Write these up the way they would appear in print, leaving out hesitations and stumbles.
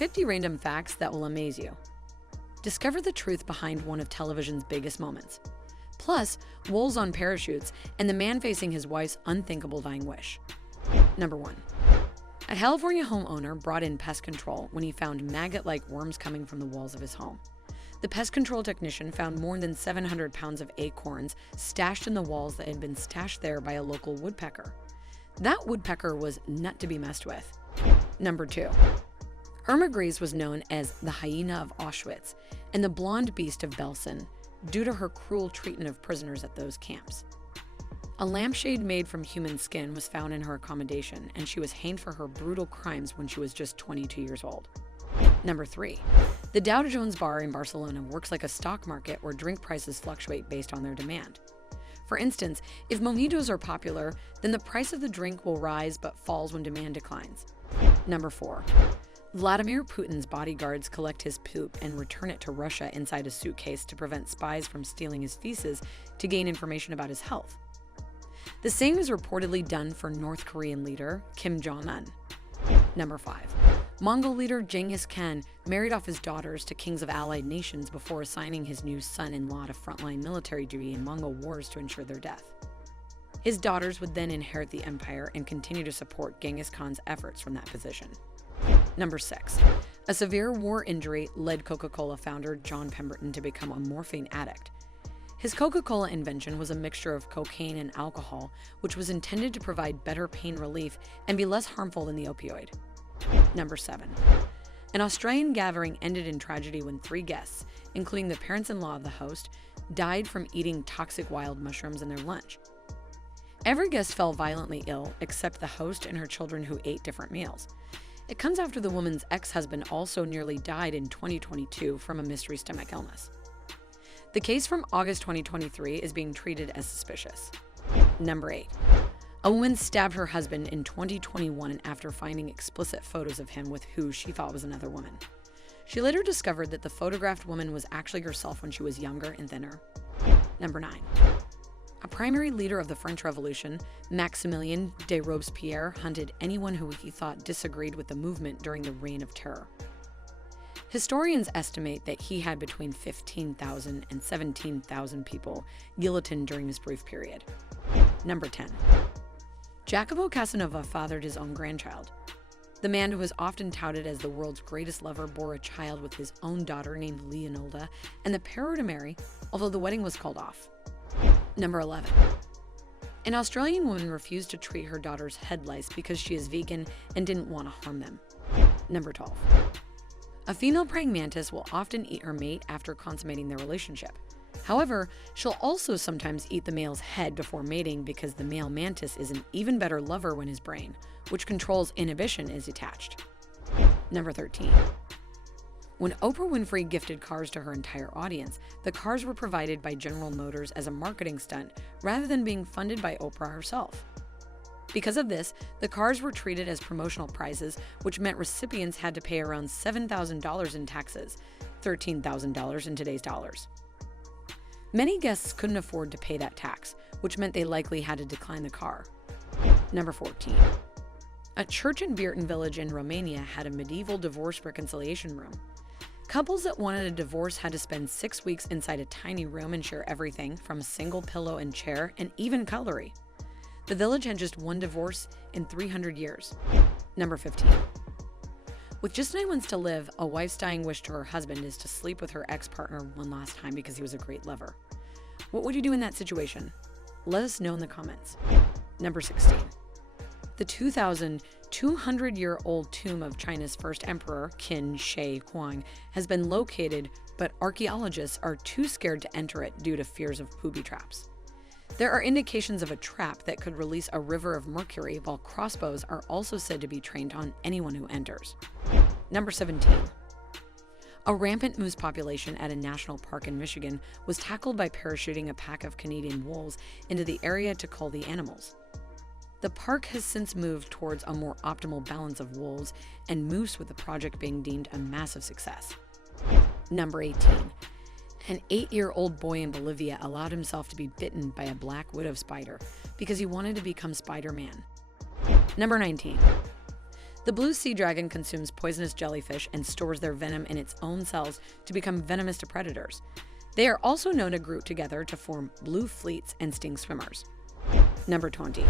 50 random facts that will amaze you. Discover the truth behind one of television's biggest moments. Plus, wolves on parachutes and the man facing his wife's unthinkable dying wish. Number 1. A California homeowner brought in pest control when he found maggot-like worms coming from the walls of his home. The pest control technician found more than 700 pounds of acorns stashed in the walls that had been stashed there by a local woodpecker. That woodpecker was not to be messed with. Number 2. Irma Grese was known as the hyena of Auschwitz and the blonde beast of Belsen due to her cruel treatment of prisoners at those camps. A lampshade made from human skin was found in her accommodation, and she was hanged for her brutal crimes when she was just 22 years old. Number 3. The Dow Jones Bar in Barcelona works like a stock market where drink prices fluctuate based on their demand. For instance, if mojitos are popular, then the price of the drink will rise but falls when demand declines. Number 4. Vladimir Putin's bodyguards collect his poop and return it to Russia inside a suitcase to prevent spies from stealing his feces to gain information about his health. The same is reportedly done for North Korean leader Kim Jong-un. Number 5. Mongol leader Genghis Khan married off his daughters to kings of allied nations before assigning his new son-in-law to frontline military duty in Mongol wars to ensure their death. His daughters would then inherit the empire and continue to support Genghis Khan's efforts from that position. Number 6. A severe war injury led Coca-Cola founder John Pemberton to become a morphine addict. His Coca-Cola invention was a mixture of cocaine and alcohol, which was intended to provide better pain relief and be less harmful than the opioid. Number 7. An Australian gathering ended in tragedy when 3 guests, including the parents-in-law of the host, died from eating toxic wild mushrooms in their lunch. Every guest fell violently ill except the host and her children, who ate different meals. It comes after the woman's ex-husband also nearly died in 2022 from a mystery stomach illness. The case from August 2023 is being treated as suspicious. Number 8. A woman stabbed her husband in 2021 after finding explicit photos of him with who she thought was another woman. She later discovered that the photographed woman was actually herself when she was younger and thinner. Number 9. A primary leader of the French Revolution, Maximilien de Robespierre, hunted anyone who he thought disagreed with the movement during the Reign of Terror. Historians estimate that he had between 15,000 and 17,000 people guillotined during this brief period. Number 10. Jacopo Casanova fathered his own grandchild. The man who was often touted as the world's greatest lover bore a child with his own daughter named Leonilda, and the pair were to marry, although the wedding was called off. Number 11. An Australian woman refused to treat her daughter's head lice because she is vegan and didn't want to harm them. Number 12. A female praying mantis will often eat her mate after consummating their relationship. However, she'll also sometimes eat the male's head before mating because the male mantis is an even better lover when his brain, which controls inhibition, is detached. Number 13. When Oprah Winfrey gifted cars to her entire audience, the cars were provided by General Motors as a marketing stunt rather than being funded by Oprah herself. Because of this, the cars were treated as promotional prizes, which meant recipients had to pay around $7,000 in taxes, $13,000 in today's dollars. Many guests couldn't afford to pay that tax, which meant they likely had to decline the car. Number 14. A church in Birton village in Romania had a medieval divorce reconciliation room. Couples that wanted a divorce had to spend 6 weeks inside a tiny room and share everything from a single pillow and chair and even cutlery. The village had just one divorce in 300 years. Number 15. With just 9 months to live, a wife's dying wish to her husband is to sleep with her ex-partner one last time because he was a great lover. What would you do in that situation? Let us know in the comments. Number 16. The 2,200-year-old tomb of China's first emperor, Qin Shi Huang, has been located, but archaeologists are too scared to enter it due to fears of booby traps. There are indications of a trap that could release a river of mercury, while crossbows are also said to be trained on anyone who enters. Number 17. A rampant moose population at a national park in Michigan was tackled by parachuting a pack of Canadian wolves into the area to cull the animals. The park has since moved towards a more optimal balance of wolves and moose, with the project being deemed a massive success. Number 18. An 8-year-old boy in Bolivia allowed himself to be bitten by a black widow spider because he wanted to become Spider-Man. Number 19. The blue sea dragon consumes poisonous jellyfish and stores their venom in its own cells to become venomous to predators. They are also known to group together to form blue fleets and sting swimmers. Number 20.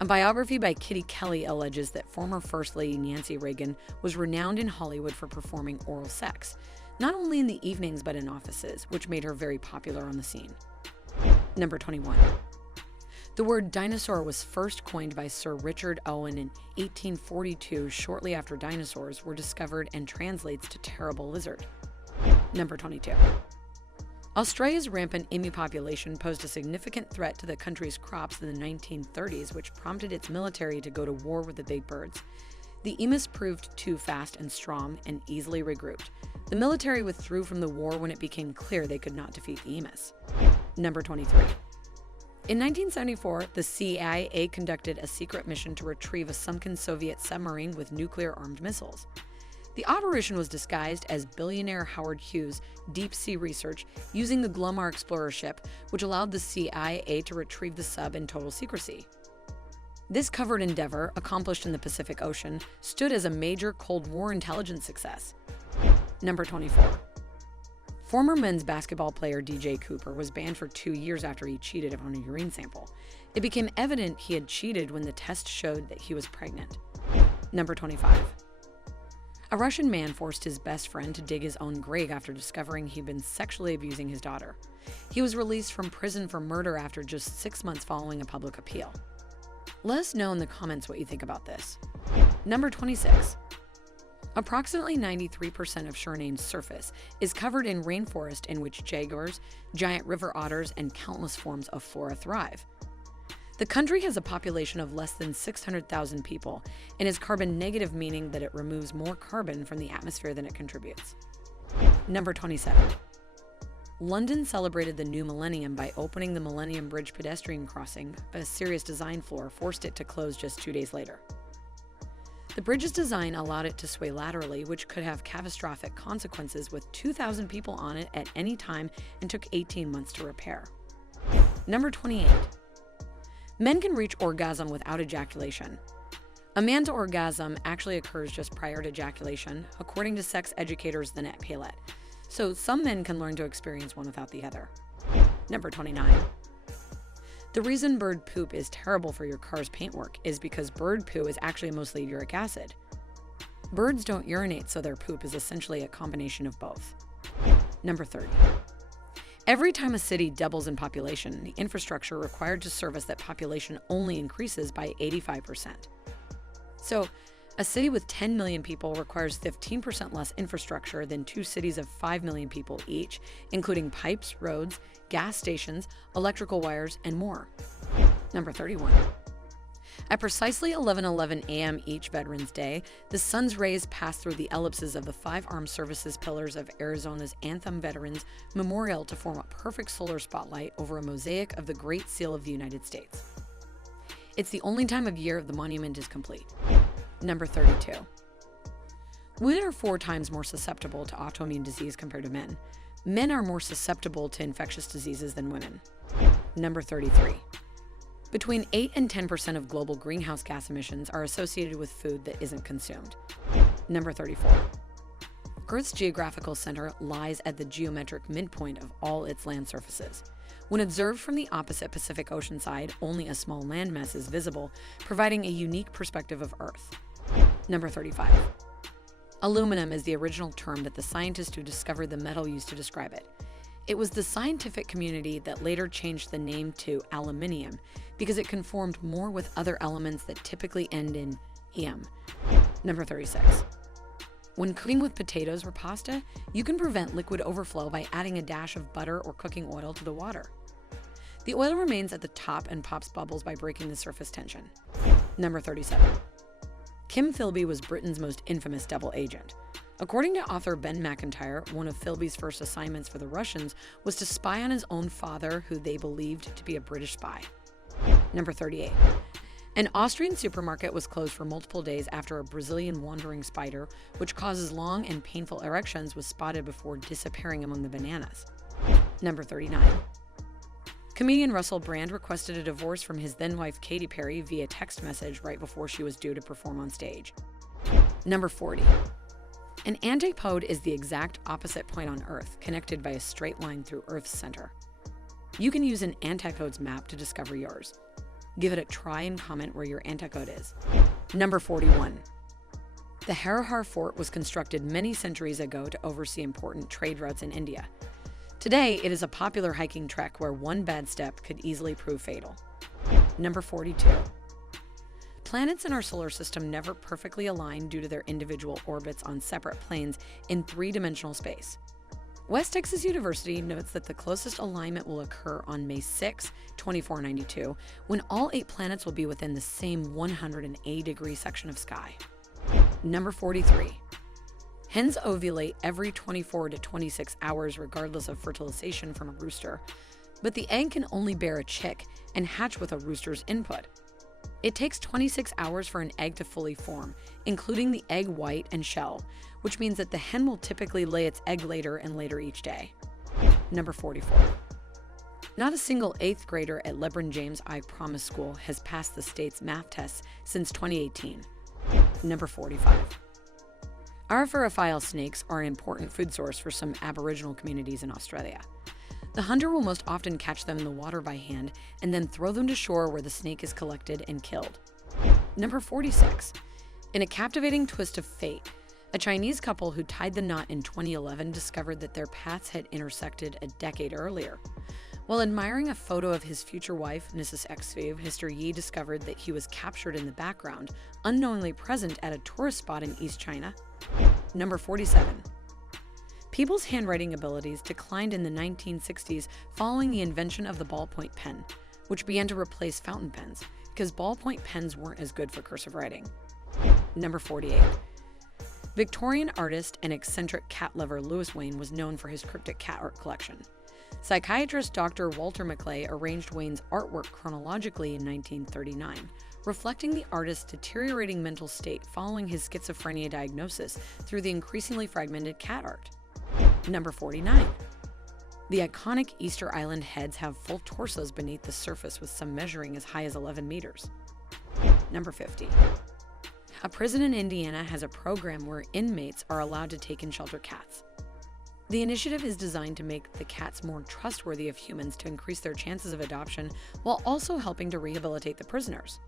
A biography by Kitty Kelly alleges that former First Lady Nancy Reagan was renowned in Hollywood for performing oral sex, not only in the evenings but in offices, which made her very popular on the scene. Number 21. The word dinosaur was first coined by Sir Richard Owen in 1842, shortly after dinosaurs were discovered, and translates to terrible lizard. Number 22. Australia's rampant emu population posed a significant threat to the country's crops in the 1930s, which prompted its military to go to war with the big birds. The emus proved too fast and strong and easily regrouped. The military withdrew from the war when it became clear they could not defeat the emus. Number 23. In 1974, the CIA conducted a secret mission to retrieve a sunken Soviet submarine with nuclear-armed missiles. The operation was disguised as billionaire Howard Hughes' deep-sea research using the Glomar Explorer ship, which allowed the CIA to retrieve the sub in total secrecy. This covert endeavor, accomplished in the Pacific Ocean, stood as a major Cold War intelligence success. Number 24. Former men's basketball player DJ Cooper was banned for 2 years after he cheated on a urine sample. It became evident he had cheated when the test showed that he was pregnant. Number 25. A Russian man forced his best friend to dig his own grave after discovering he'd been sexually abusing his daughter. He was released from prison for murder after just 6 months following a public appeal. Let us know in the comments what you think about this. Number 26. Approximately 93% of Suriname's surface is covered in rainforest in which jaguars, giant river otters, and countless forms of flora thrive. The country has a population of less than 600,000 people and is carbon negative, meaning that it removes more carbon from the atmosphere than it contributes. Number 27. London celebrated the new millennium by opening the Millennium Bridge pedestrian crossing, but a serious design flaw forced it to close just 2 days later. The bridge's design allowed it to sway laterally, which could have catastrophic consequences, with 2,000 people on it at any time, and took 18 months to repair. Number 28. Men can reach orgasm without ejaculation. A man's orgasm actually occurs just prior to ejaculation, according to sex educators Lynette Palet. So some men can learn to experience one without the other. Number 29. The reason bird poop is terrible for your car's paintwork is because bird poo is actually mostly uric acid. Birds don't urinate, so their poop is essentially a combination of both. Number 30. Every time a city doubles in population, the infrastructure required to service that population only increases by 85%. So, a city with 10 million people requires 15% less infrastructure than 2 cities of 5 million people each, including pipes, roads, gas stations, electrical wires, and more. Number 31. At precisely 11:11 a.m. each Veterans Day, the sun's rays pass through the ellipses of the 5 armed services pillars of Arizona's Anthem Veterans Memorial to form a perfect solar spotlight over a mosaic of the Great Seal of the United States. It's the only time of year the monument is complete. Number 32. Women are 4 times more susceptible to autoimmune disease compared to men. Men are more susceptible to infectious diseases than women. Number 33. Between 8 and 10% of global greenhouse gas emissions are associated with food that isn't consumed. Number 34. Earth's geographical center lies at the geometric midpoint of all its land surfaces. When observed from the opposite Pacific Ocean side, only a small landmass is visible, providing a unique perspective of Earth. Number 35. Aluminum is the original term that the scientists who discovered the metal used to describe it. It was the scientific community that later changed the name to aluminium because it conformed more with other elements that typically end in -ium. Number 36. When cooking with potatoes or pasta, you can prevent liquid overflow by adding a dash of butter or cooking oil to the water. The oil remains at the top and pops bubbles by breaking the surface tension. Number 37. Kim Philby was Britain's most infamous double agent. According to author Ben McIntyre, one of Philby's first assignments for the Russians was to spy on his own father, who they believed to be a British spy. Number 38. An Austrian supermarket was closed for multiple days after a Brazilian wandering spider, which causes long and painful erections, was spotted before disappearing among the bananas. Number 39. Comedian Russell Brand requested a divorce from his then-wife Katy Perry via text message right before she was due to perform on stage. Number 40. An antipode is the exact opposite point on Earth, connected by a straight line through Earth's center. You can use an antipodes map to discover yours. Give it a try and comment where your antipode is. Number 41. The Harihar Fort was constructed many centuries ago to oversee important trade routes in India. Today, it is a popular hiking trek where one bad step could easily prove fatal. Number 42. Planets in our solar system never perfectly align due to their individual orbits on separate planes in three-dimensional space. West Texas University notes that the closest alignment will occur on May 6, 2492, when all 8 planets will be within the same 180-degree section of sky. Number 43. Hens ovulate every 24 to 26 hours regardless of fertilization from a rooster, but the egg can only bear a chick and hatch with a rooster's input. It takes 26 hours for an egg to fully form, including the egg white and shell, which means that the hen will typically lay its egg later and later each day. Number 44. Not a single 8th grader at LeBron James I Promise School has passed the state's math tests since 2018. Number 45. Arophilophile snakes are an important food source for some Aboriginal communities in Australia. The hunter will most often catch them in the water by hand and then throw them to shore where the snake is collected and killed. Number 46. In a captivating twist of fate, a Chinese couple who tied the knot in 2011 discovered that their paths had intersected a decade earlier. While admiring a photo of his future wife, Mrs. Xu, Mr. Yi discovered that he was captured in the background, unknowingly present at a tourist spot in East China. Number 47. People's handwriting abilities declined in the 1960s following the invention of the ballpoint pen, which began to replace fountain pens because ballpoint pens weren't as good for cursive writing. Number 48. Victorian artist and eccentric cat lover Louis Wain was known for his cryptic cat art collection. Psychiatrist Dr. Walter Maclay arranged Wain's artwork chronologically in 1939, reflecting the artist's deteriorating mental state following his schizophrenia diagnosis through the increasingly fragmented cat art. Number 49. The iconic Easter Island heads have full torsos beneath the surface, with some measuring as high as 11 meters. Number 50. A prison in Indiana has a program where inmates are allowed to take in shelter cats. The initiative is designed to make the cats more trustworthy of humans to increase their chances of adoption while also helping to rehabilitate the prisoners.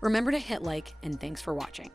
Remember to hit like, and thanks for watching.